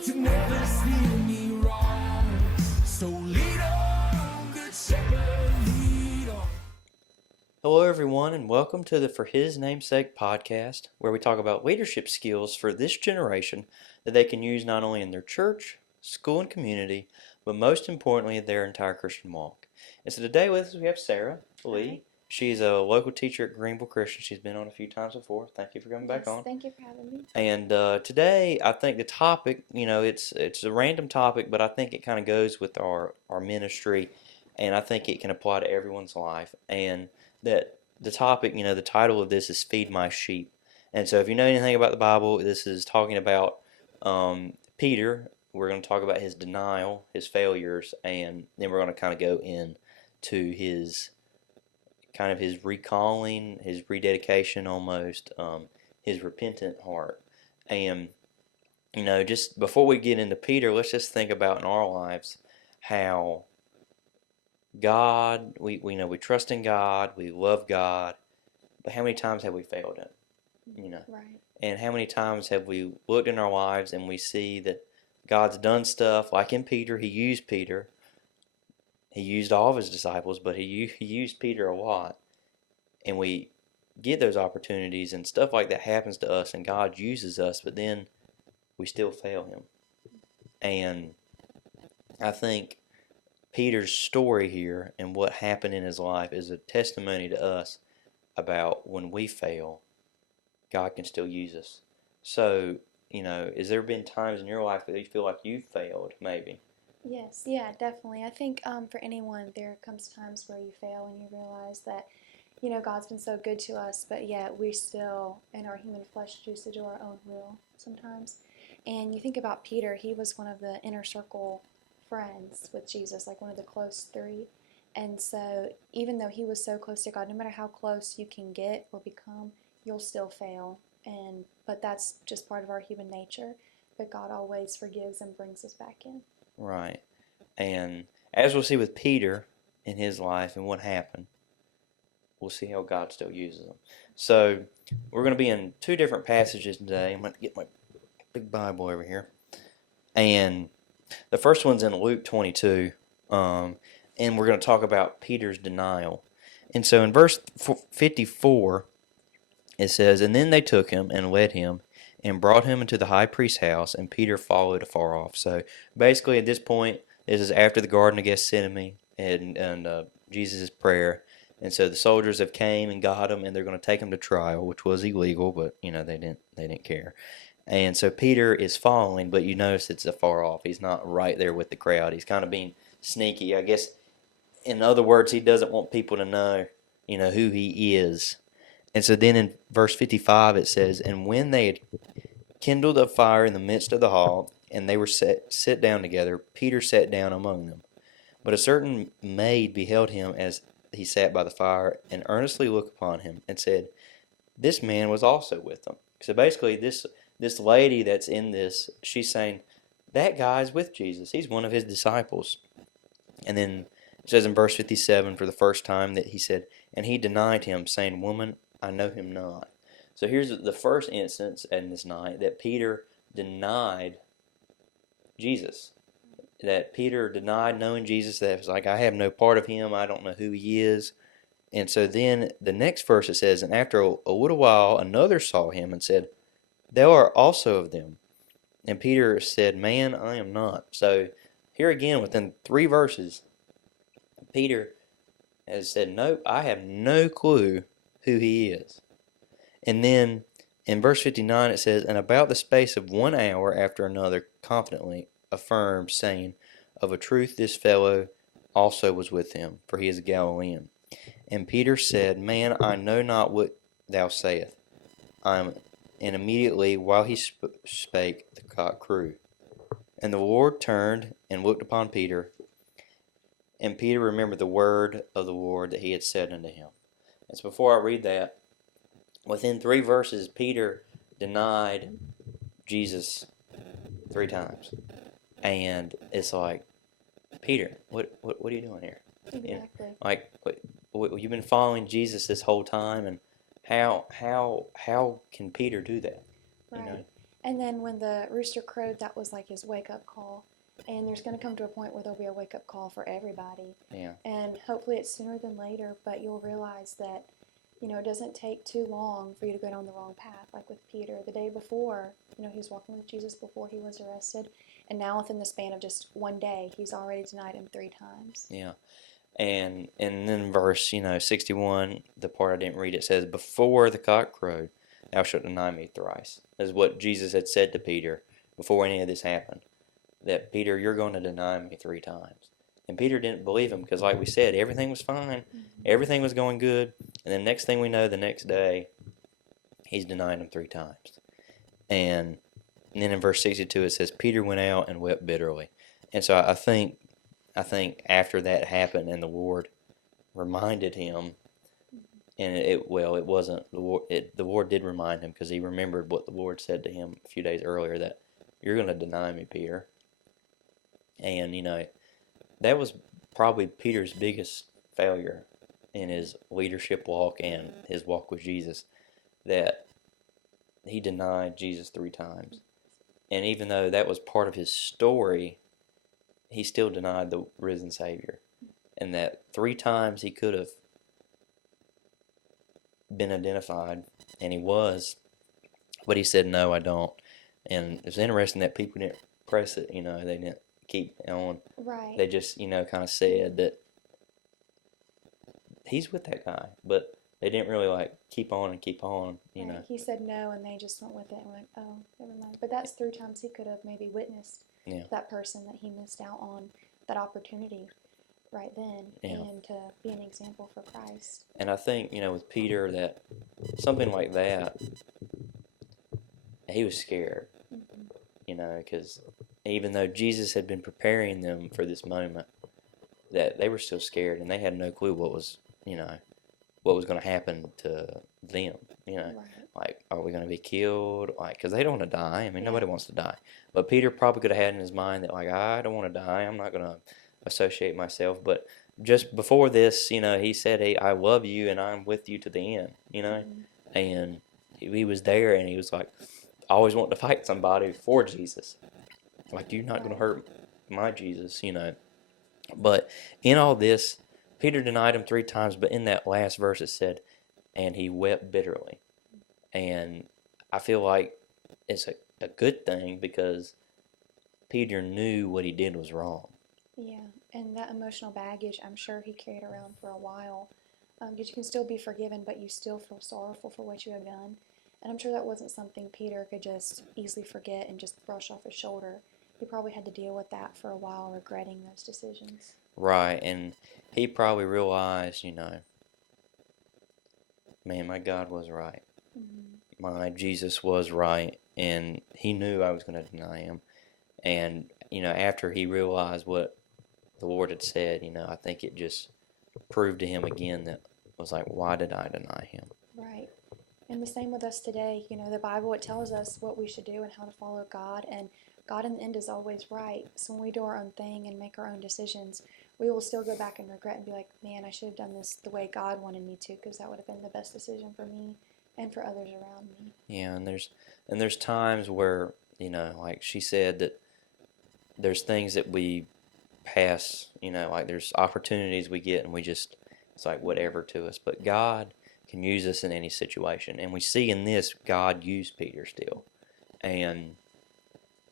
but you never steer me wrong. So lead on, good shepherd, lead on. Hello, everyone, and welcome to the For His Name's Sake podcast, where we talk about leadership skills for this generation that they can use not only in their church, school, and community, but most importantly, their entire Christian walk. And so today with us we have Sarah Lee. Hi. She's a local teacher at Greenville Christian. She's been on a few times before. Thank you for coming back on. Thank you for having me. And today, I think the topic, it's a random topic, but I think it kind of goes with our ministry, and I think it can apply to everyone's life. And that the topic, the title of this is Feed My Sheep. And so if you know anything about the Bible, this is talking about Peter. We're going to talk about his denial, his failures, and then we're going to kind of go into his recalling, his rededication almost, his repentant heart. And, just before we get into Peter, let's just think about in our lives how God, we trust in God, we love God, but how many times have we failed Him? Right. And how many times have we looked in our lives and we see that God's done stuff, like in Peter, He used Peter. He used all of His disciples, but He used Peter a lot. And we get those opportunities and stuff like that happens to us and God uses us, but then we still fail Him. And I think Peter's story here and what happened in his life is a testimony to us about when we fail, God can still use us. So, has there been times in your life that you feel like you failed, maybe? Yes, yeah, definitely. I think for anyone, there comes times where you fail and you realize that, God's been so good to us, but yet we still, in our human flesh, choose to do our own will sometimes. And you think about Peter, he was one of the inner circle friends with Jesus, like one of the close three. And so even though he was so close to God, no matter how close you can get or become, you'll still fail. But that's just part of our human nature. But God always forgives and brings us back in. Right. And as we'll see with Peter in his life and what happened, we'll see how God still uses him. So we're going to be in two different passages today. I'm going to get my big Bible over here. And the first one's in Luke 22. And we're going to talk about Peter's denial. And so in verse 54, it says, "And then they took him and led him and brought him into the high priest's house, and Peter followed afar off." So basically at this point, this is after the Garden of Gethsemane and Jesus' prayer. And so the soldiers have came and got him, and they're going to take him to trial, which was illegal, but they didn't care. And so Peter is following, but you notice it's afar off. He's not right there with the crowd. He's kind of being sneaky. I guess, in other words, he doesn't want people to know, who he is. And so then in verse 55 it says, "And when they had kindled a fire in the midst of the hall, and they were sit down together, Peter sat down among them. But a certain maid beheld him as he sat by the fire, and earnestly looked upon him, and said, This man was also with them." So basically this lady that's in this, she's saying, that guy's with Jesus. He's one of his disciples. And then it says in verse 57 for the first time that he said, "And he denied him, saying, Woman, I know him not." So here's the first instance in this night that Peter denied Jesus. That Peter denied knowing Jesus. That was like, I have no part of him. I don't know who he is. And so then the next verse it says, "And after a little while another saw him and said, Thou art also of them. And Peter said, Man, I am not." So here again, within 3 verses, Peter has said, Nope, I have no clue who he is. And then in verse 59 it says, "And about the space of 1 hour after another confidently affirmed, saying, Of a truth this fellow also was with him, for he is a Galilean. And Peter said, Man, I know not what thou sayest. And immediately while he spake, the cock crew. And the Lord turned and looked upon Peter, and Peter remembered the word of the Lord that he had said unto him." And so before I read that, within 3 verses, Peter denied Jesus 3 times. And it's like, Peter, what are you doing here? Exactly. Like, you've been following Jesus this whole time, and how can Peter do that? Right. And then when the rooster crowed, that was like his wake-up call. And there's going to come to a point where there'll be a wake-up call for everybody. Yeah. And hopefully it's sooner than later, but you'll realize that, it doesn't take too long for you to go down the wrong path. Like with Peter, the day before, he was walking with Jesus before he was arrested. And now within the span of just one day, he's already denied him 3 times. Yeah. And then verse, 61, the part I didn't read, it says, before the cock crowed, thou shalt deny me thrice. That's what Jesus had said to Peter before any of this happened. That, Peter, you're going to deny me 3 times. And Peter didn't believe him because, like we said, everything was fine. Everything was going good. And then next thing we know, the next day, he's denying him 3 times. And then in verse 62, it says, Peter went out and wept bitterly. And so I think after that happened and the Lord reminded him, and it wasn't, the Lord did remind him because he remembered what the Lord said to him a few days earlier, that you're going to deny me, Peter. And, that was probably Peter's biggest failure in his leadership walk and his walk with Jesus, that he denied Jesus 3 times. And even though that was part of his story, he still denied the risen Savior. And that 3 times he could have been identified, and he was, but he said, no, I don't. And it's interesting that people didn't press it, they didn't keep on. Right. They just, kind of said that he's with that guy, but they didn't really keep on, Right. He said no, and they just went with it and went, oh, never mind. But that's 3 times he could have maybe witnessed that person that he missed out on that opportunity right then, and to be an example for Christ. And I think, with Peter, that something like that, he was scared, because even though Jesus had been preparing them for this moment, that they were still scared, and they had no clue what was going to happen to them, Right. Like, are we going to be killed? Because they don't want to die. I mean, nobody wants to die. But Peter probably could have had in his mind that, I don't want to die. I'm not going to associate myself. But just before this, he said, hey, I love you, and I'm with you to the end, And he was there, and he was always wanting to fight somebody for Jesus. You're not going to hurt my Jesus, But in all this, Peter denied him 3 times, but in that last verse it said, and he wept bitterly. And I feel like it's a good thing because Peter knew what he did was wrong. Yeah, and that emotional baggage, I'm sure he carried around for a while. Because you can still be forgiven, but you still feel sorrowful for what you have done. And I'm sure that wasn't something Peter could just easily forget and just brush off his shoulder. He probably had to deal with that for a while, regretting those decisions. Right, and he probably realized, man, my God was right. Mm-hmm. My Jesus was right, and he knew I was going to deny him. And, after he realized what the Lord had said, I think it just proved to him again that was why did I deny him? Right. And the same with us today. The Bible, it tells us what we should do and how to follow God, and God in the end is always right. So when we do our own thing and make our own decisions, we will still go back and regret and be like, man, I should have done this the way God wanted me to, because that would have been the best decision for me and for others around me. Yeah, and there's times where, like she said, that there's things that we pass, there's opportunities we get and we just, it's whatever to us. But God can use us in any situation. And we see in this, God used Peter still. And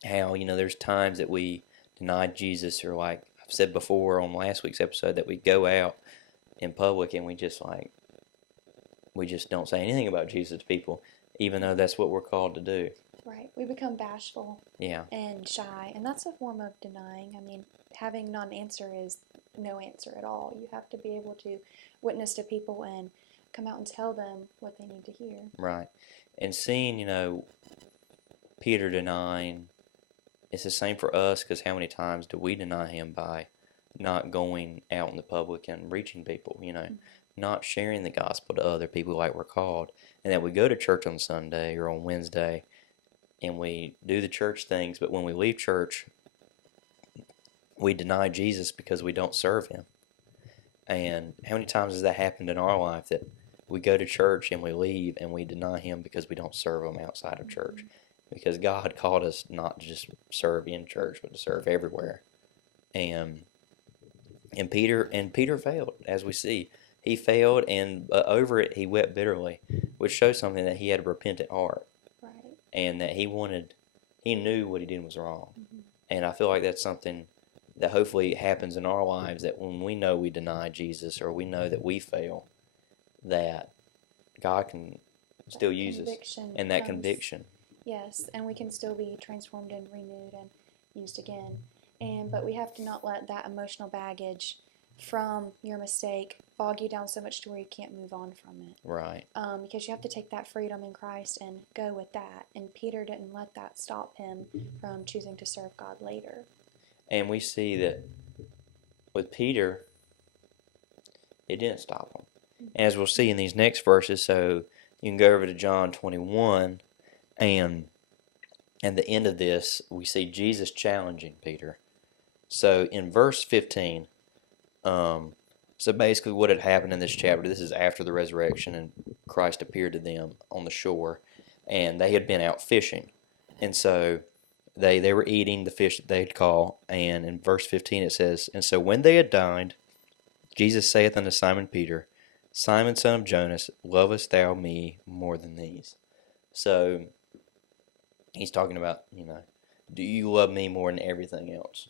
how, there's times that we denied Jesus, or I've said before on last week's episode, that we go out in public and we just don't say anything about Jesus to people, even though that's what we're called to do. Right. We become bashful Yeah. and shy, and that's a form of denying. I mean, having non-answer is no answer at all. You have to be able to witness to people and come out and tell them what they need to hear. Right. And seeing, Peter denying, it's the same for us, because how many times do we deny him by not going out in the public and reaching people, not sharing the gospel to other people like we're called, and that we go to church on Sunday or on Wednesday and we do the church things, but when we leave church, we deny Jesus because we don't serve him. And how many times has that happened in our life, that we go to church and we leave and we deny him because we don't serve him outside of church? because God called us not to just serve in church, but to serve everywhere. And Peter failed, as we see. He failed, and over it he wept bitterly, which shows something that he had a repentant heart, Right. and that he knew what he did was wrong. Mm-hmm. And I feel like that's something that hopefully happens in our lives, that when we know we deny Jesus or we know that we fail, that God can still use us, and that conviction. Yes, and we can still be transformed and renewed and used again. But we have to not let that emotional baggage from your mistake bog you down so much to where you can't move on from it. Right. Because you have to take that freedom in Christ and go with that. And Peter didn't let that stop him from choosing to serve God later. And we see that with Peter, it didn't stop him. As we'll see in these next verses, so you can go over to John 21, and at the end of this, we see Jesus challenging Peter. So in verse 15, so basically what had happened in this chapter, this is after the resurrection, and Christ appeared to them on the shore, and they had been out fishing. And so they were eating the fish that they had caught, and in verse 15 it says, "And so when they had dined, Jesus saith unto Simon Peter, Simon, son of Jonas, lovest thou me more than these?" So he's talking about, do you love me more than everything else?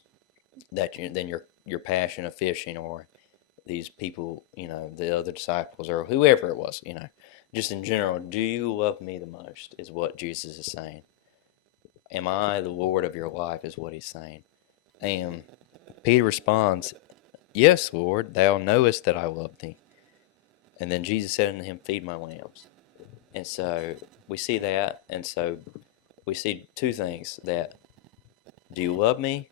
Than your passion of fishing, or these people, the other disciples, or whoever it was, just in general, do you love me the most, is what Jesus is saying. Am I the Lord of your life, is what he's saying. And Peter responds, "Yes, Lord, thou knowest that I love thee." And then Jesus said unto him, "Feed my lambs." And so we see that, and so we see two things: that, do you love me?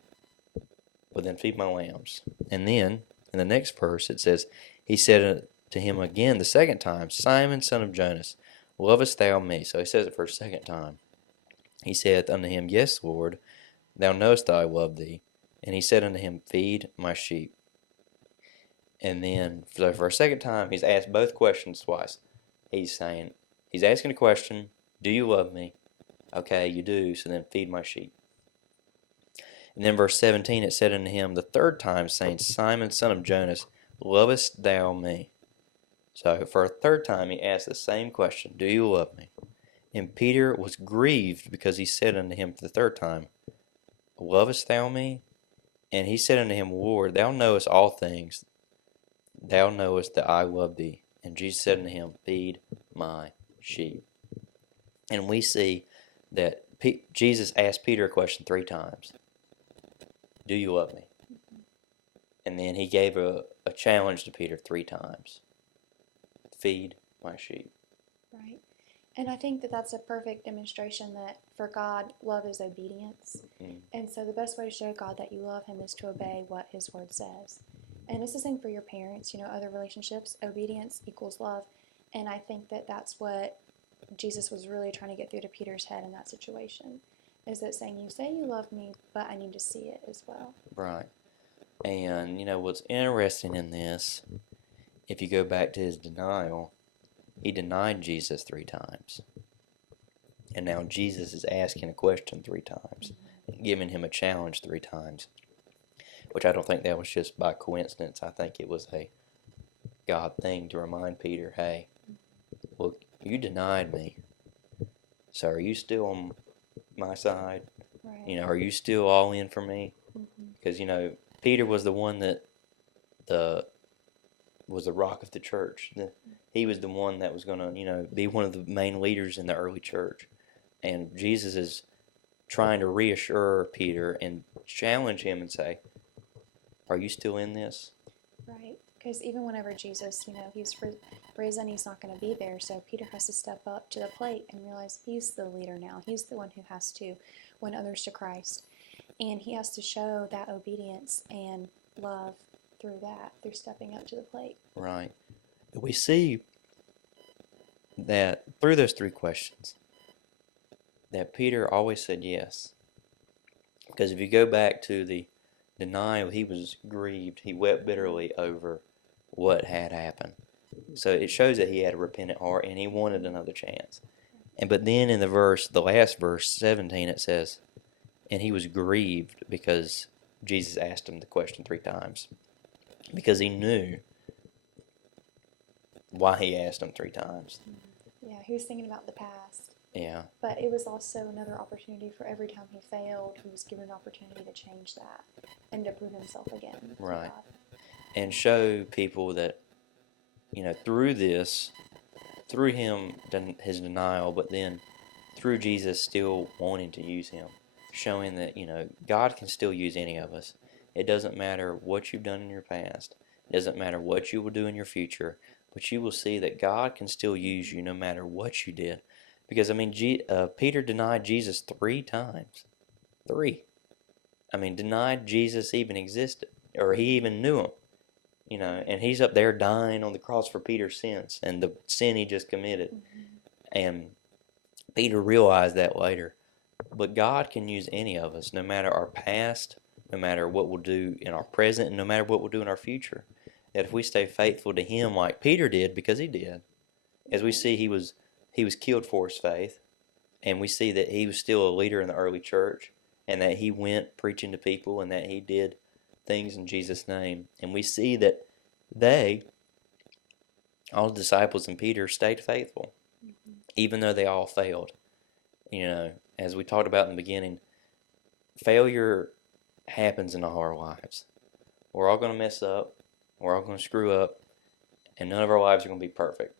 Well, then feed my lambs. And then in the next verse it says, he said to him again the second time, "Simon, son of Jonas, lovest thou me?" So he says it for a second time. He saith unto him, "Yes, Lord, thou knowest that I love thee." And he said unto him, "Feed my sheep." And then for a second time, he's asked both questions twice. He's asking a question, do you love me? Okay, you do, so then feed my sheep. And then verse 17, it said unto him the third time, saying, "Simon, son of Jonas, lovest thou me?" So for a third time, he asked the same question, do you love me? And Peter was grieved, because he said unto him for the third time, "Lovest thou me?" And he said unto him, "Lord, thou knowest all things. Thou knowest that I love thee." And Jesus said unto him, "Feed my sheep." And we see that Jesus asked Peter a question three times. Do you love me? And then he gave a challenge to Peter three times. Feed my sheep. Right. And I think that that's a perfect demonstration that for God, love is obedience. And so the best way to show God that you love him is to obey what his word says. And it's the same for your parents, other relationships. Obedience equals love. And I think that that's what Jesus was really trying to get through to Peter's head in that situation. Is that saying, you say you love me, but I need to see it as well. Right. And, what's interesting in this, if you go back to his denial, he denied Jesus three times. And now Jesus is asking a question three times, giving him a challenge three times, which I don't think that was just by coincidence. I think it was a God thing to remind Peter, hey, look, you denied me. So are you still on my side? Right. Are you still all in for me? Because, Peter was the one that was the rock of the church. He was the one that was going to, be one of the main leaders in the early church. And Jesus is trying to reassure Peter and challenge him and say, are you still in this? Right. Because even whenever Jesus, he's risen, he's not going to be there. So Peter has to step up to the plate and realize he's the leader now. He's the one who has to win others to Christ. And he has to show that obedience and love through stepping up to the plate. Right. We see that through those three questions, that Peter always said yes. Because if you go back to the denial, he was grieved. He wept bitterly over what had happened. So it shows that he had a repentant heart and he wanted another chance. But then in the last verse 17, it says, and he was grieved because Jesus asked him the question 3 times, because he knew why he asked him 3 times. Yeah, he was thinking about the past. Yeah. But it was also another opportunity for every time he failed, he was given an opportunity to change that and to prove himself again to Right. God. And show people that, through this, through him, his denial, but then through Jesus still wanting to use him, showing that, God can still use any of us. It doesn't matter what you've done in your past. It doesn't matter what you will do in your future, but you will see that God can still use you no matter what you did. Because, Peter denied Jesus 3 times. 3. Denied Jesus even existed, or he even knew him. And he's up there dying on the cross for Peter's sins and the sin he just committed. And Peter realized that later. But God can use any of us, no matter our past, no matter what we'll do in our present, and no matter what we'll do in our future. That if we stay faithful to him like Peter did, because he did, as we see he was killed for his faith, and we see that he was still a leader in the early church, and that he went preaching to people, and that he did things in Jesus' name. And we see that all the disciples and Peter, stayed faithful, even though they all failed. As we talked about in the beginning, failure happens in all our lives. We're all going to mess up. We're all going to screw up, and none of our lives are going to be perfect.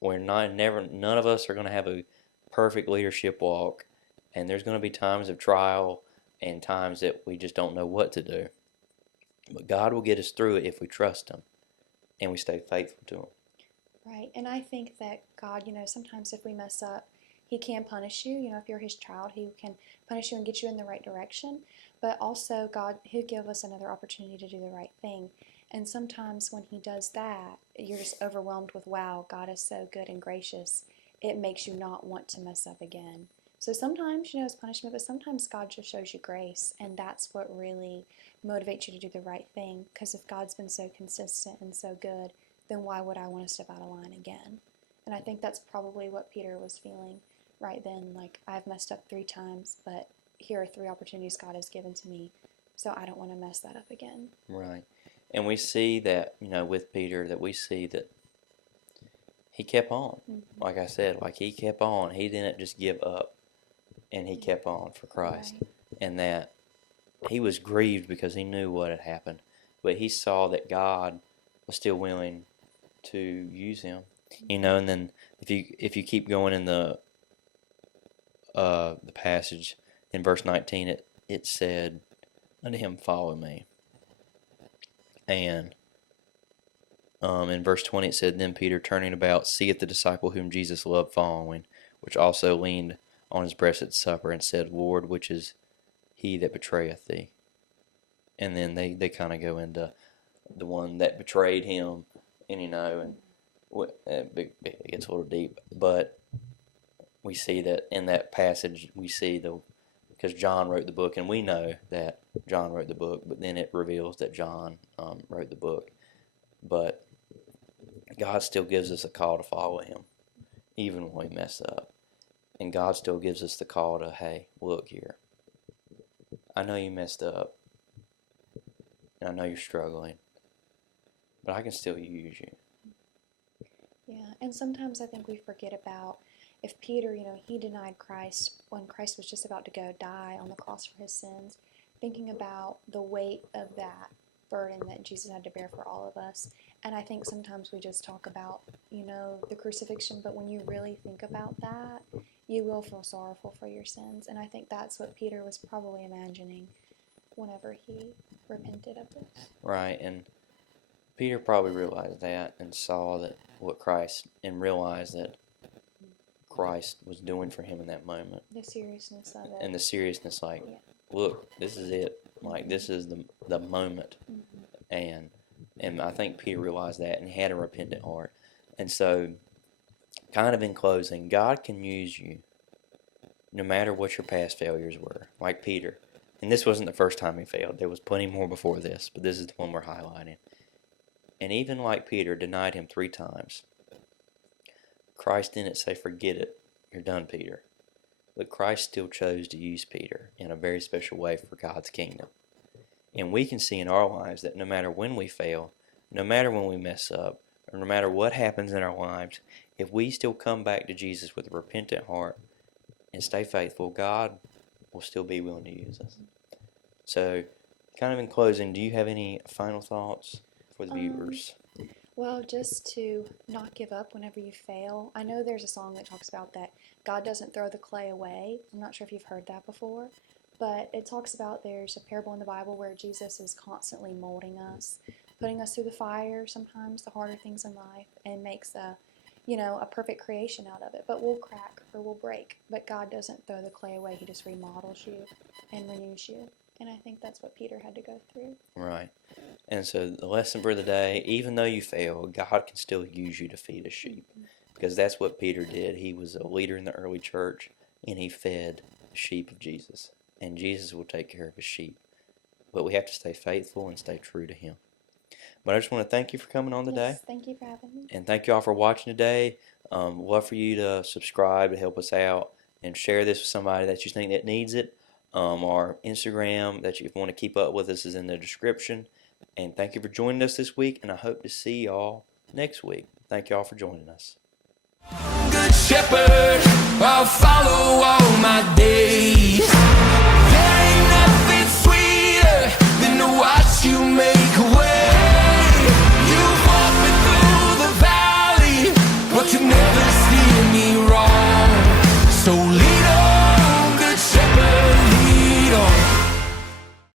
None of us are going to have a perfect leadership walk, and there's going to be times of trial and times that we just don't know what to do. But God will get us through it if we trust him and we stay faithful to him. Right, and I think that God, sometimes if we mess up, he can punish you. If you're his child, he can punish you and get you in the right direction. But also, God, he'll give us another opportunity to do the right thing. And sometimes when he does that, you're just overwhelmed with, wow, God is so good and gracious. It makes you not want to mess up again. So sometimes, it's punishment, but sometimes God just shows you grace. And that's what really motivates you to do the right thing. Because if God's been so consistent and so good, then why would I want to step out of line again? And I think that's probably what Peter was feeling right then. Like, I've messed up 3 times, but here are 3 opportunities God has given to me. So I don't want to mess that up again. Right. And we see that, with Peter, that we see that he kept on. Like I said, he kept on. He didn't just give up, and he kept on for Christ. Right. And that he was grieved because he knew what had happened. But he saw that God was still willing to use him. And then if you keep going in the passage in verse 19, it said, "Unto him follow me." And in verse 20 it said, "Then Peter, turning about, seeth the disciple whom Jesus loved following, which also leaned on his breast at supper, and said, Lord, which is he that betrayeth thee?" And then they kind of go into the one that betrayed him, and it gets a little deep, but we see that in that passage, because John wrote the book, and we know that John wrote the book, but then it reveals that John wrote the book. But God still gives us a call to follow him, even when we mess up. And God still gives us the call to, hey, look here. I know you messed up. And I know you're struggling. But I can still use you. Yeah, and sometimes I think we forget about if Peter, he denied Christ when Christ was just about to go die on the cross for his sins, thinking about the weight of that burden that Jesus had to bear for all of us. And I think sometimes we just talk about, the crucifixion, but when you really think about that, you will feel sorrowful for your sins. And I think that's what Peter was probably imagining whenever he repented of this. Right, and Peter probably realized that and saw that and realized that Christ was doing for him in that moment. The seriousness of it. And the seriousness, look, this is it. This is the moment. And I think Peter realized that, and he had a repentant heart. And so, kind of in closing, God can use you no matter what your past failures were, like Peter. And this wasn't the first time he failed. There was plenty more before this, but this is the one we're highlighting. And even like Peter denied him 3 times, Christ didn't say forget it. you're done, Peter. But Christ still chose to use Peter in a very special way for God's kingdom. And we can see in our lives that no matter when we fail, no matter when we mess up, or no matter what happens in our lives, if we still come back to Jesus with a repentant heart and stay faithful, God will still be willing to use us. So, kind of in closing, do you have any final thoughts for the viewers? Well, just to not give up whenever you fail. I know there's a song that talks about that God doesn't throw the clay away. I'm not sure if you've heard that before, but it talks about there's a parable in the Bible where Jesus is constantly molding us, putting us through the fire, sometimes the harder things in life, and makes a perfect creation out of it. But we'll crack or we'll break. But God doesn't throw the clay away. He just remodels you and renews you. And I think that's what Peter had to go through. Right. And so the lesson for the day, even though you fail, God can still use you to feed a sheep. Because that's what Peter did. He was a leader in the early church, and he fed the sheep of Jesus. And Jesus will take care of his sheep. But we have to stay faithful and stay true to him. But I just want to thank you for coming on today. Yes, thank you for having me. And thank you all for watching today. Love for you to subscribe to help us out and share this with somebody that you think that needs it. Our Instagram that you want to keep up with us is in the description. And thank you for joining us this week, and I hope to see y'all next week. Thank y'all for joining us. Good shepherd, I'll follow all my days.